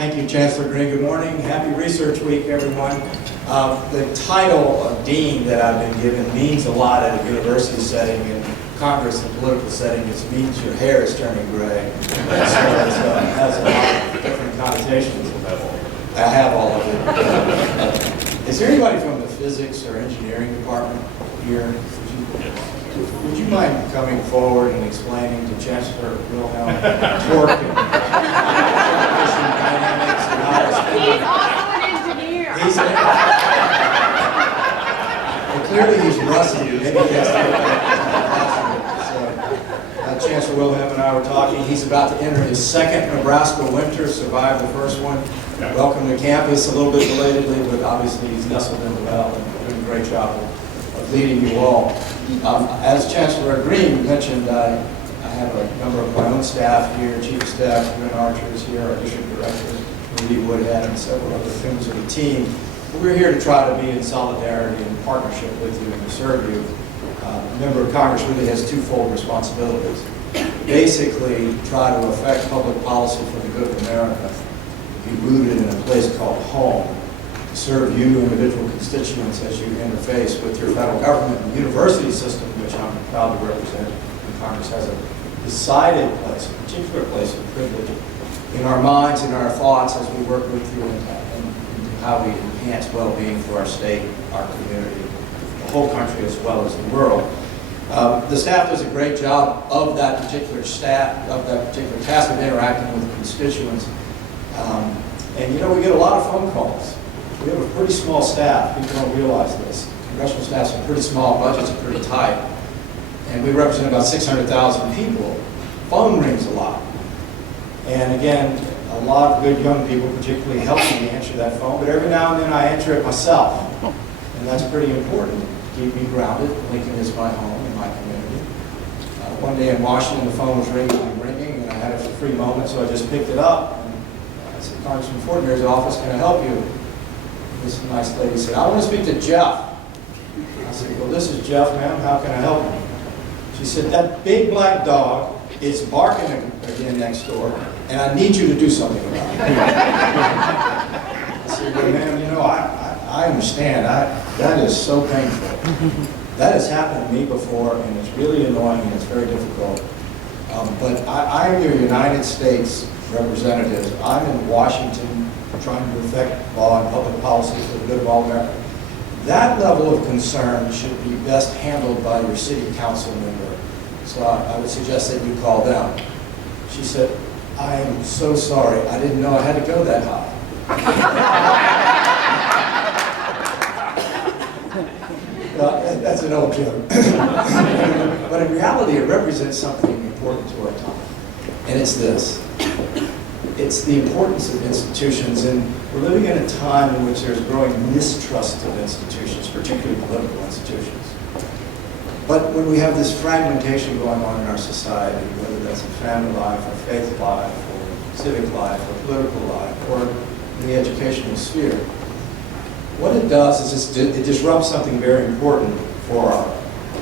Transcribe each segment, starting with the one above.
Thank you, Chancellor Green. Good morning. Happy Research Week, everyone. The title of Dean that I've been given means a lot at a university setting. In Congress and political setting, it means your hair is turning gray. So it has a lot of different connotations. I have all of it. Is there anybody from the physics or engineering department here? Would you mind coming forward and explaining to Chancellor Wilhelm torque and dynamics and how it's... He's also an engineer. Well, clearly he's rusty. Maybe he has to go back to the classroom. So, Chancellor Wilhelm and I were talking. He's about to enter his second Nebraska winter, survived the first one. Yeah. Welcome to campus, a little bit belatedly, but obviously he's nestled in well and doing a great job of leading you all. As Chancellor Green mentioned, I have a number of my own staff here, Chief of Staff, Lynn Archer is here, our District Director, Lee Woodhead, and several other members of the team. We're here to try to be in solidarity and partnership with you and to serve you. A member of Congress really has twofold responsibilities. Basically, try to affect public policy for the good of America, be rooted in a place called home, serve you individual constituents as you interface with your federal government and university system, which I'm proud to represent. And Congress has a decided place, a particular place of privilege in our minds and our thoughts as we work with you and how we enhance well-being for our state, our community, the whole country as well as the world. The staff does a great job of that particular task of interacting with constituents. And you know, we get a lot of phone calls. We have a pretty small staff. People don't realize this. Congressional staffs are pretty small, budgets are pretty tight. And we represent about 600,000 people. Phone rings a lot. And again, a lot of good young people particularly help me answer that phone, but every now and then I answer it myself. And that's pretty important to keep me grounded. Lincoln is my home and my community. One day in Washington, the phone was ringing and ringing, and I had a free moment, so I just picked it up. And I said, Congressman Fortenberry's office, can I help you? This nice lady said, I want to speak to Jeff. I said, well, this is Jeff, ma'am. How can I help you? She said, that big black dog is barking again next door, and I need you to do something about it. I said, well, ma'am, you know, I understand. That is so painful. That has happened to me before, and it's really annoying, and it's very difficult. But I'm your United States representative. I'm in Washington trying to affect law and public policy for the good of all America. That level of concern should be best handled by your city council member. So I would suggest that you call them. She said, I am so sorry. I didn't know I had to go that high. Well, that's an old joke. But in reality, it represents something important to our time. And it's this. It's the importance of institutions, and we're living in a time in which there's growing mistrust of institutions, particularly political institutions. But when we have this fragmentation going on in our society, whether that's in family life, or faith life, or civic life, or political life, or in the educational sphere, what it does is it disrupts something very important for our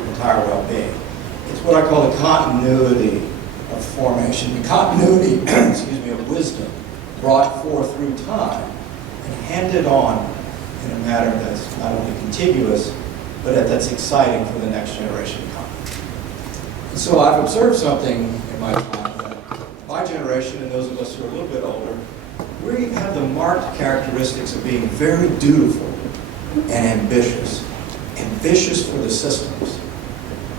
entire well-being. It's what I call the continuity of formation, the continuity, excuse me, of wisdom brought forth through time and handed on in a manner that's not only contiguous, but that's exciting for the next generation to come. And so I've observed something in my time that my generation, and those of us who are a little bit older, we have the marked characteristics of being very dutiful and ambitious. Ambitious for the systems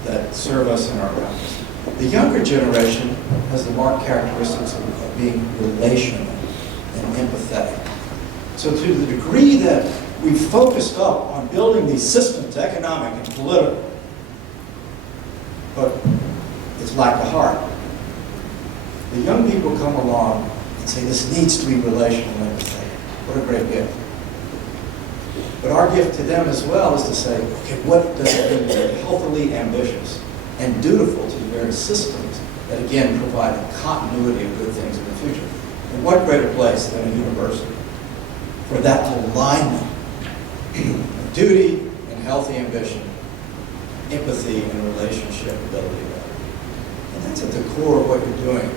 that serve us in our lives. The younger generation has the marked characteristics of being relational and empathetic. So to the degree that we've focused up on building these systems, economic and political, but it's lack of heart. The young people come along and say, this needs to be relational and empathetic. What a great gift. But our gift to them as well is to say, okay, what does it mean to be healthily ambitious and dutiful to the very systems that, again, provide a continuity of good things in the future? And what greater place than a university for that alignment of duty and healthy ambition, empathy and relationship ability. And that's at the core of what you're doing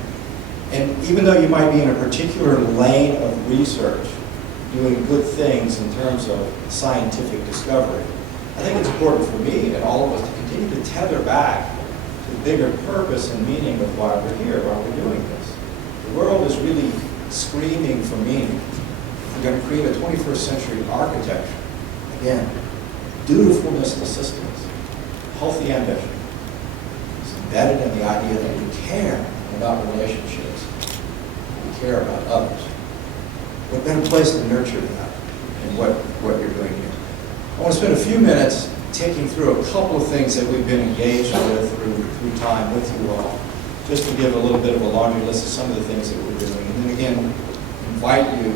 And even though you might be in a particular lane of research, doing good things in terms of scientific discovery, I think it's important for me and all of us to continue to tether back to the bigger purpose and meaning of why we're here, why we're doing this. The world is really screaming for meaning. We're going to create a 21st century architecture. Again, dutifulness to systems, healthy ambition. It's embedded in the idea that we care about relationships. We care about others. What better place to nurture that than what you're doing here? I want to spend a few minutes taking through a couple of things that we've been engaged with through time with you all, just to give a little bit of a laundry list of some of the things that we're doing. And then again, invite you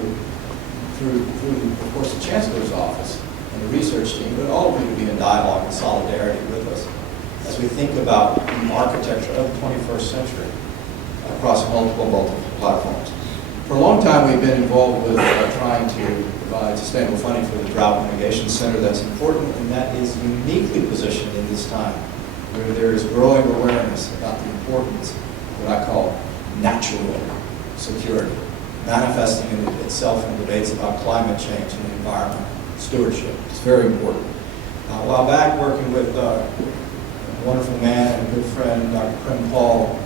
through of course, the Chancellor's Office and the research team, but all of you to be in dialogue and solidarity with us as we think about the architecture of the 21st century across multiple platforms. For a long time, we've been involved with trying to provide sustainable funding for the Drought Mitigation Center. That's important, and that is uniquely positioned in this time, where there is growing awareness about the importance of what I call natural security, manifesting itself in debates about climate change and environment stewardship. It's very important. A while back, working with a wonderful man and good friend, Dr. Prim Paul,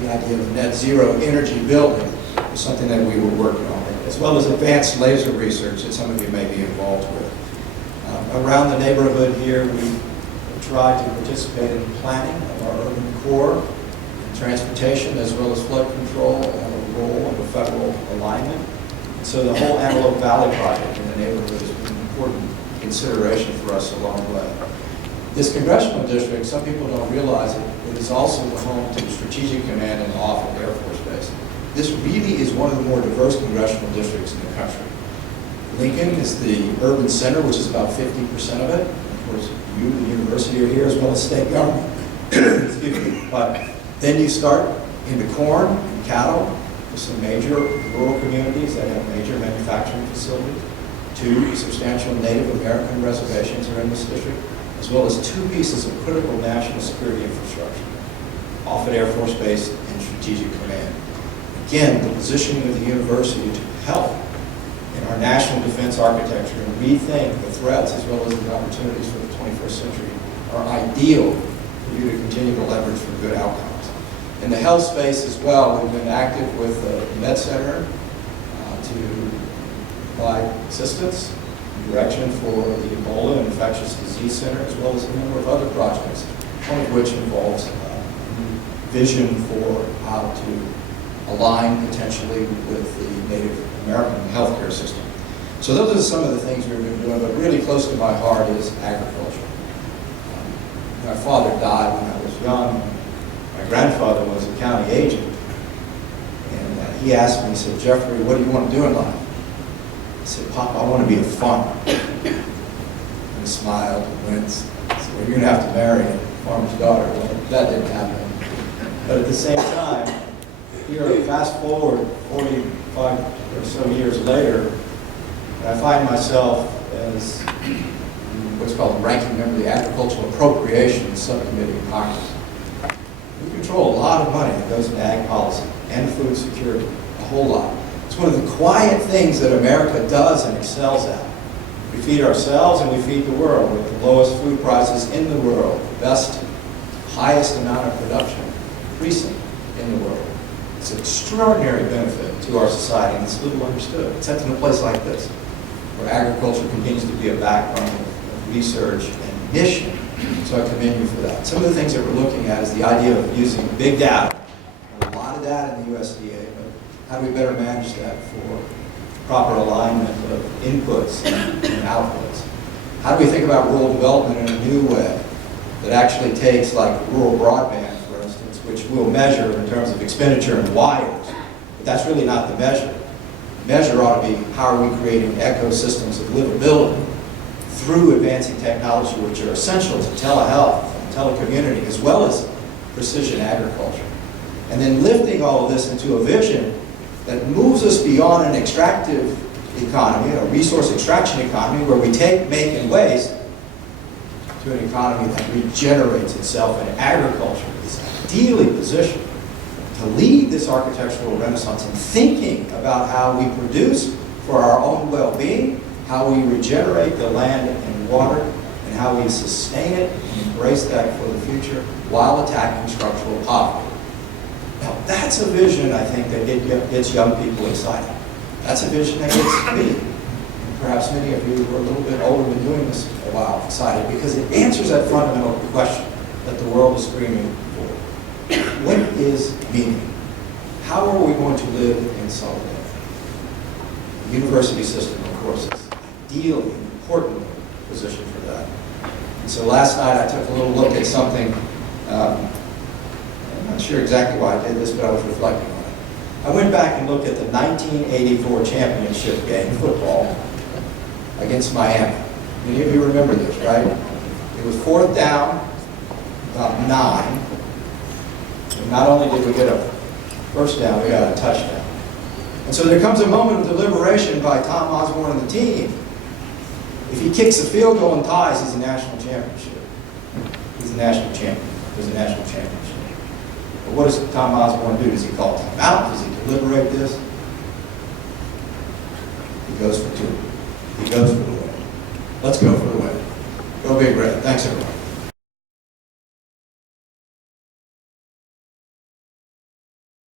the idea of net zero energy building was something that we were working on, as well as advanced laser research that some of you may be involved with. Around the neighborhood here, we tried to participate in planning of our urban core, transportation, as well as flood control, and a role of a federal alignment. And so the whole Antelope Valley project in the neighborhood has been an important consideration for us along the way. This congressional district, some people don't realize it, it is also the home to the Strategic Command and Offutt Air Force Base. This really is one of the more diverse congressional districts in the country. Lincoln is the urban center, which is about 50% of it. Of course, you, the university, are here, as well as state government. Excuse me. But then you start into corn and cattle, with some major rural communities that have major manufacturing facilities. 2 substantial Native American reservations are in this district, as well as 2 pieces of critical national security infrastructure, Offutt Air Force Base and Strategic Command. Again, the positioning of the university to help in our national defense architecture and rethink the threats as well as the opportunities for the 21st century are ideal for you to continue to leverage for good outcomes. In the health space as well, we've been active with the Med Center to provide assistance and direction for the Ebola and Infectious Disease Center, as well as a number of other projects, one of which involves a vision for how to align potentially with the Native American healthcare system. So those are some of the things we've been doing, but really close to my heart is agriculture. My father died when I was young. My grandfather was a county agent. And he asked me, he said, "Jeffrey, what do you want to do in life?" I said, "Pop, I want to be a farmer." And he smiled and winced. I said, "Well, you're going to have to marry a farmer's daughter." Well, that didn't happen. But at the same time, here, fast forward 45 or so years later, I find myself as what's called the ranking member of the Agricultural Appropriations Subcommittee in Congress. We control a lot of money that goes into ag policy and food security, a whole lot. It's one of the quiet things that America does and excels at. We feed ourselves and we feed the world with the lowest food prices in the world, the best, highest amount of production increasing in the world. It's an extraordinary benefit to our society, and it's little understood, except in a place like this, where agriculture continues to be a backbone of research and mission. So I commend you for that. Some of the things that we're looking at is the idea of using big data, a lot of data in the USDA, but how do we better manage that for proper alignment of inputs and outputs? How do we think about rural development in a new way that actually takes, like rural broadband, for instance, which we'll measure in terms of expenditure and wires, but that's really not the measure. The measure ought to be how are we creating ecosystems of livability through advancing technology which are essential to telehealth and telecommunity, as well as precision agriculture. And then lifting all of this into a vision that moves us beyond an extractive economy, a resource extraction economy, where we take, make, and waste, to an economy that regenerates itself, and agriculture is ideally positioned to lead this architectural renaissance in thinking about how we produce for our own well-being, how we regenerate the land and water, and how we sustain it and embrace that for the future while attacking structural poverty. Now, that's a vision, I think, that gets young people excited. That's a vision that gets me, and perhaps many of you who are a little bit older than doing this a while, excited, because it answers that fundamental question that the world is screaming for. What is meaning? How are we going to live in solidarity? The university system, of course, is ideally and importantly positioned for that. And so last night I took a little look at something, I'm not sure exactly why I did this, but I was reflecting on it. I went back and looked at the 1984 championship game, football, against Miami. Many of you remember this, right? It was 4th down, about 9. And not only did we get a first down, we got a touchdown. And so there comes a moment of deliberation by Tom Osborne and the team. If he kicks a field goal and ties, he's a national championship. He's a national champion. There's a national championship. But what does Tom Osborne do? Does he call time out? Does he deliberate this? He goes for 2. He goes for the win. Let's go for the win. Go Big Red. Thanks, everyone.